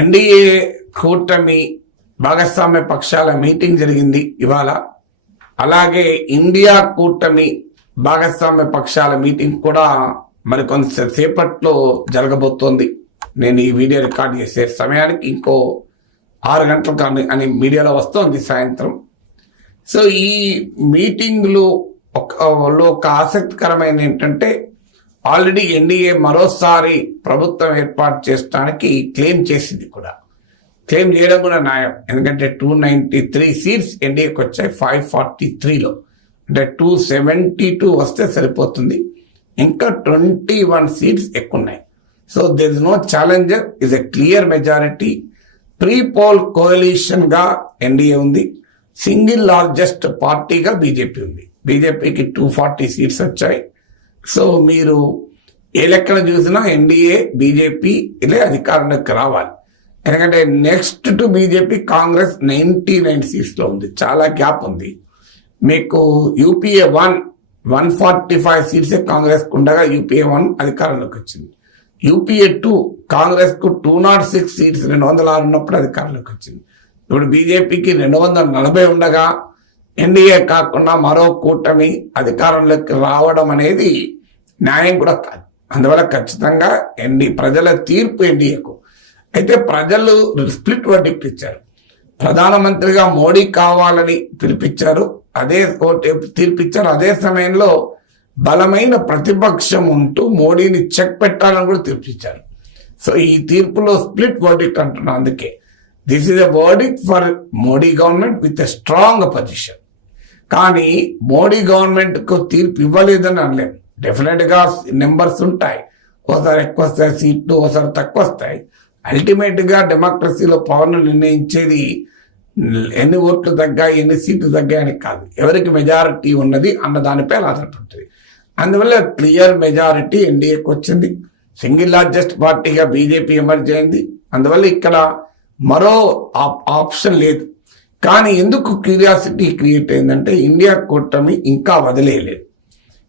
NDA కూటమి భాగస్వామ్య పక్షాల మీటింగ్ జరిగింది ఇవాళ. అలాగే ఇండియా కూటమి భాగస్వామ్య పక్షాల మీటింగ్ కూడా మరి కొంతసేపట్లో జరగబోతోంది. నేను ఈ వీడియో రికార్డ్ చేసే సమయానికి ఇంకో ఆరు గంటలు కానీ అని మీడియాలో వస్తోంది సాయంత్రం. సో ఈ మీటింగ్లు ఒక ఆసక్తికరమైన ఏంటంటే ఆల్రెడీ ఎన్డీఏ మరోసారి ప్రభుత్వం ఏర్పాటు చేయడానికి క్లెయిమ్ చేసింది కూడా. క్లెయిమ్ చేయడం కూడా న్యాయం. ఎందుకంటే టూ నైంటీ త్రీ సీట్స్ ఎన్డీఏకి వచ్చాయి ఫైవ్ ఫార్టీ త్రీలో. అంటే టూ సెవెంటీ టూ వస్తే సరిపోతుంది. ఇంకా ట్వంటీ వన్ సీట్స్ ఎక్కువ ఉన్నాయి so there is no challenger is a clear majority pre poll కోయలిషన్గా NDA ఉంది. సింగిల్ లార్జెస్ట్ పార్టీగా బీజేపీ ఉంది. బీజేపీకి టూ ఫార్టీ సీట్స్ వచ్చాయి. సో మీరు ఏ లెక్కన చూసినా ఎన్డీఏ బీజేపీ ఇలా అధికారంలోకి రావాలి. ఎందుకంటే next to BJP Congress ninety nine సీట్స్లో ఉంది. చాలా గ్యాప్ ఉంది. మీకు UPA one one forty five seats Congress ఉండగా యూపీఏ వన్ అధికారంలోకి వచ్చింది. యూపీఏ టూ కాంగ్రెస్కు టూ నాట్ సిక్స్ సీట్స్ రెండు వందల ఆరు ఉన్నప్పుడు అధికారంలోకి వచ్చింది. ఇప్పుడు బీజేపీకి రెండు వందల నలభై ఉండగా ఎన్డీఏ కాకుండా మరో కూటమి అధికారంలోకి రావడం అనేది న్యాయం కూడా కాదు. అందువల్ల ఖచ్చితంగా ఎన్డీ ప్రజల తీర్పు ఎన్డీఏకు. అయితే ప్రజలు స్ప్లిట్ వర్డిక్ట్ ఇచ్చారు. ప్రధానమంత్రిగా మోడీ కావాలని పిలిపించారు. అదే ఓటు తీర్పిచ్చారు. అదే సమయంలో బలమైన ప్రతిపక్షం ఉంటూ మోడీని చెక్ పెట్టాలని కూడా తీర్పిచ్చారు. సో ఈ తీర్పులో స్ప్లిట్ వర్డిక్ట్ అంటున్నా అందుకే. This is a verdict for Modi government with a strong position కానీ మోడీ గవర్నమెంట్కు తీర్పు ఇవ్వలేదని అనలేము డెఫినెట్గా నెంబర్స్ ఉంటాయి. ఒకసారి ఎక్కువ వస్తాయి సీట్లు ఒకసారి తక్కువ వస్తాయి. అల్టిమేట్గా డెమోక్రసీలో పవన్ నిర్ణయించేది ఎన్ని ఓట్లు తగ్గాయి ఎన్ని సీట్లు తగ్గాయని కాదు. ఎవరికి మెజారిటీ ఉన్నది అన్న దానిపై ఆధారపడుతుంది అందువల్ల క్లియర్ మెజారిటీ ఎన్డీఏకి వచ్చింది. సింగిల్ లార్జెస్ట్ పార్టీగా బీజేపీ ఎమర్జ్ అయింది. అందువల్ల ఇక్కడ మరో ఆప్- ఆప్షన్ లేదు. కానీ ఎందుకు క్యూరియాసిటీ క్రియేట్ అయిందంటే ఇండియా కూటమి ఇంకా వదిలేయలేదు.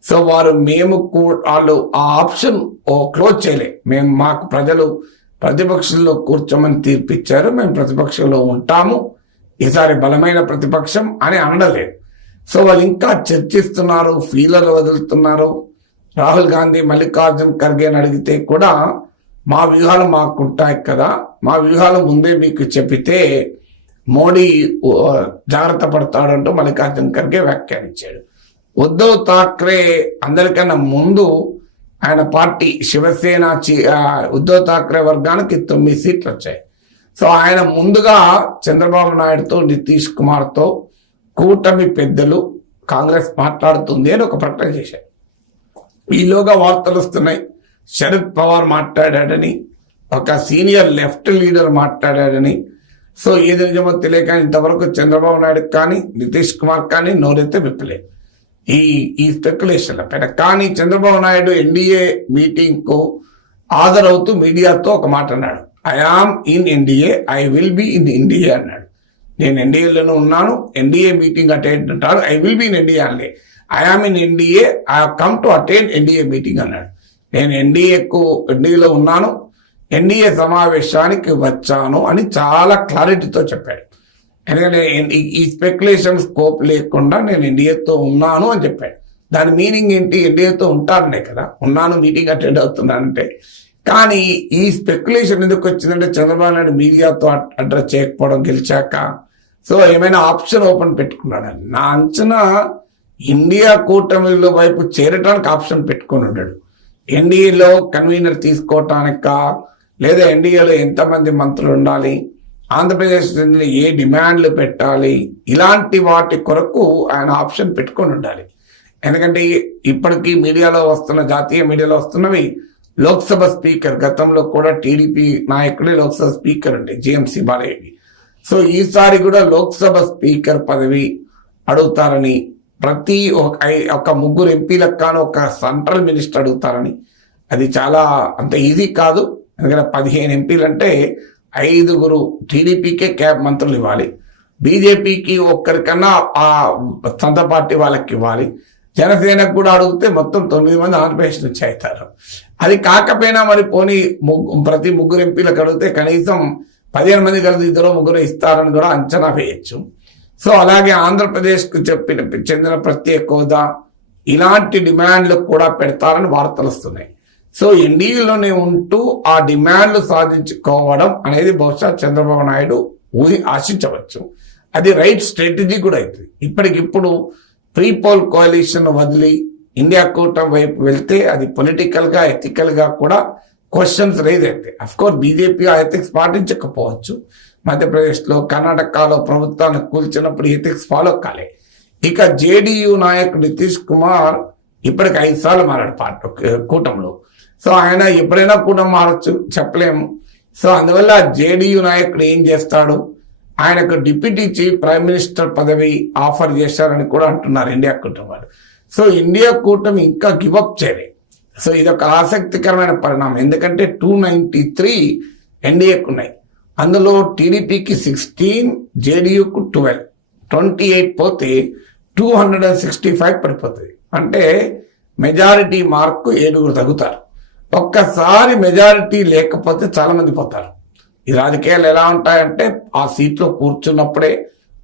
సో వారు మేము కూ- వాళ్ళు ఆ ఆప్షన్ ఓ క్లోజ్ చేయలే. మేము మాకు ప్రజలు ప్రతిపక్షంలో కూర్చోమని తీర్పిచ్చారు. మేము ప్రతిపక్షంలో ఉంటాము. ఈసారి బలమైన ప్రతిపక్షం అని అనడలేదు సో వాళ్ళు ఇంకా చర్చిస్తున్నారు ఫీలర్లు వదులుతున్నారు. రాహుల్ గాంధీ మల్లికార్జున్ ఖర్గేని అడిగితే కూడా మా వ్యూహాలు మాకు ఉంటాయి కదా మా వ్యూహాలు ముందే మీకు చెప్పితే మోడీ జాగ్రత్త పడతాడంటూ మల్లికార్జున్ ఖర్గే వ్యాఖ్యానించాడు. ఉద్ధవ్ ఠాక్రే అందరికన్నా ముందు ఆయన పార్టీ శివసేన చి- ఉద్ధవ్ థాక్రే వర్గానికి తొమ్మిది సీట్లు వచ్చాయి. సో ఆయన ముందుగా చంద్రబాబు నాయుడుతో నితీష్ కుమార్తో కూటమి పెద్దలు కాంగ్రెస్ మాట్లాడుతుంది అని ఒక ప్రకటన చేశారు. ఈలోగా వార్తలు వస్తున్నాయి. శరద్ పవార్ మాట్లాడాడని ఒక సీనియర్ లెఫ్ట్ లీడర్ మాట్లాడాడని సో ఏది నిజమో తెలియక ఇంతవరకు చంద్రబాబు నాయుడు కానీ నితీష్ కుమార్ కానీ నోరైతే విప్పలే. ఈ ఈ స్పెక్యులేషన్ల పైన. కానీ చంద్రబాబు నాయుడు ఎన్డీఏ మీటింగ్కు హాజరవుతూ మీడియాతో ఒక మాట అన్నాడు. I am in NDA I will be in India అన్నాడు. నేను ఎన్డీఏలోనే ఉన్నాను ఎన్డీఏ మీటింగ్ అటెండ్ అంటారు I will be in NDA అనలే. I am in NDA I come to attend NDA meeting అన్నాడు. నేను ఎన్డీఏకు ఎన్డీఏలో ఉన్నాను ఎన్డీఏ సమావేశానికి వచ్చాను అని చాలా క్లారిటీతో చెప్పాడు. ఎందుకంటే ఈ- స్పెక్యులేషన్ స్కోప్ లేకుండా నేను ఎన్డీఏతో ఉన్నాను అని చెప్పాడు. దాని మీనింగ్ ఏంటి? ఎన్డీఏతో ఉంటారనే కదా. ఉన్నాను మీటింగ్ అటెండ్ అవుతున్నానంటే. కానీ ఈ స్పెక్యులేషన్ ఎందుకు వచ్చిందంటే చంద్రబాబు నాయుడు మీడియాతో అడ్రస్ చేయకపోవడం గెలిచాక. సో ఏమైనా ఆప్షన్ ఓపెన్ పెట్టుకున్నాడు? నా అంచనా ఇండియా కూటమిలో వైపు చేరటానికి ఆప్షన్ పెట్టుకొని ఉన్నాడు. ఎన్డీఏలో కన్వీనర్ తీసుకోవటానికా లేదా ఎన్డీఏలో ఎంతమంది మంత్రులు ఉండాలి ఆంధ్రప్రదేశ్ చెందిన ఏ డిమాండ్లు పెట్టాలి? ఇలాంటి వాటి కొరకు ఆయన ఆప్షన్ పెట్టుకొని ఉండాలి. ఎందుకంటే ఇప్పటికీ మీడియాలో వస్తున్న జాతీయ మీడియాలో వస్తున్నవి లోక్సభ స్పీకర్. గతంలో కూడా టీడీపీ నాయకుడే లోక్సభ స్పీకర్ ఉండే జిఎంసి బాలయ్య సో ఈసారి కూడా లోక్సభ స్పీకర్ పదవి అడుగుతారని ప్రతి ఒక ఐ- ఒక ముగ్గురు ఎంపీలకు కాను ఒక సెంట్రల్ మినిస్టర్ అడుగుతారని. అది చాలా అంత ఈజీ కాదు. ఎందుకంటే పదిహేను ఎంపీలు అంటే ఐదుగురు టీడీపీకే క్యాబ్ మంత్రులు ఇవ్వాలి. బీజేపీకి ఒక్కరికన్నా ఆ సొంత పార్టీ వాళ్ళకి ఇవ్వాలి. జనసేనకు కూడా అడిగితే మొత్తం తొమ్మిది మంది ఆంధ్రప్రదేశ్ నుంచి అవుతారు. అది కాకపోయినా మరి పోనీ ముగ్గు- ప్రతి ముగ్గురు ఎంపీలకు అడిగితే కనీసం పదిహేను మంది కలిసి ఇద్దరు ముగ్గురు ఇస్తారని కూడా అంచనా వేయచ్చు. సో అలాగే ఆంధ్రప్రదేశ్కు చెప్పిన చెందిన ప్రత్యేక హోదా ఇలాంటి డిమాండ్లు కూడా పెడతారని వార్తలు వస్తున్నాయి. సో ఎన్డీఏలోనే ఉంటూ ఆ డిమాండ్లు సాధించుకోవడం అనేది బహుశా చంద్రబాబు నాయుడు ఊహి ఆశించవచ్చు. అది రైట్ స్ట్రాటజీ కూడా అవుతుంది ఇప్పటికిప్పుడు ప్రీ పోల్ కోalition వదిలి ఇండియా కూటం వైపు వెళ్తే అది పొలిటికల్గా ఎథికల్గా కూడా క్వశ్చన్స్ రైజ్ అవుతాయి. అఫ్కోర్స్ బీజేపీ ఆ ఎథిక్స్ పాటించకపోవచ్చు. మధ్యప్రదేశ్లో కర్ణాటకలో ప్రభుత్వాన్ని కూల్చినప్పుడు ఎథిక్స్ ఫాలో కాలే. ఇక జేడీయూ నాయకుడు నితీష్ కుమార్ ఇప్పటికి ఐదు సార్లు మారాడు పార్టీ కూటమిలో. సో ఆయన ఎప్పుడైనా కూటమి మారచ్చు చెప్పలేము. సో అందువల్ల జేడీయూ నాయకుడు ఏం చేస్తాడు? ఆయనకు డిప్యూటీ చీఫ్ ప్రైమ్ మినిస్టర్ పదవి ఆఫర్ చేశారని కూడా అంటున్నారు ఇండియా కూటమి వాళ్ళు సో ఇండియా కూటమి ఇంకా గివప్ చేయలే. సో ఇది ఒక ఆసక్తికరమైన పరిణామం. ఎందుకంటే టూ నైంటీ త్రీ ఎన్డీఏకు ఉన్నాయి. అందులో టీడీపీకి సిక్స్టీన్ జేడీయూకు ట్వెల్వ్ ట్వంటీ ఎయిట్ పోతే two hundred and sixty five పడిపోతుంది అంటే మెజారిటీ మార్కు ఏడుగురు తగ్గుతారు. ఒక్కసారి మెజారిటీ లేకపోతే చాలామంది పోతారు. ఈ రాజకీయాలు ఎలా ఉంటాయంటే ఆ సీట్లో కూర్చున్నప్పుడే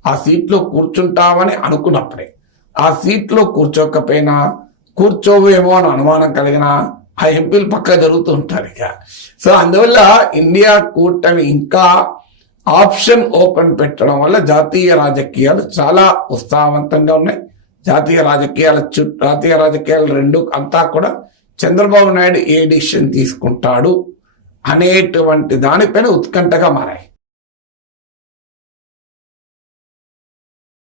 ఆ సీట్లో కూర్చుంటామని అనుకున్నప్పుడే. ఆ సీట్లో కూర్చోకపోయినా కూర్చోవేమో అని అనుమానం కలిగిన ఆ ఎంపీలు పక్క జరుగుతూ ఉంటారు ఇక. సో అందువల్ల ఇండియా కూటమి ఇంకా ఆప్షన్ ఓపెన్ పెట్టడం వల్ల జాతీయ రాజకీయాలు చాలా ఉత్సాహవంతంగా ఉన్నాయి. జాతీయ రాజకీయాల చు జాతీయ రాజకీయాలు రెండు అంతా కూడా చంద్రబాబు నాయుడు ఏ డిసిషన్ తీసుకుంటాడు అనేటువంటి దానిపైన ఉత్కంఠగా మారాయి.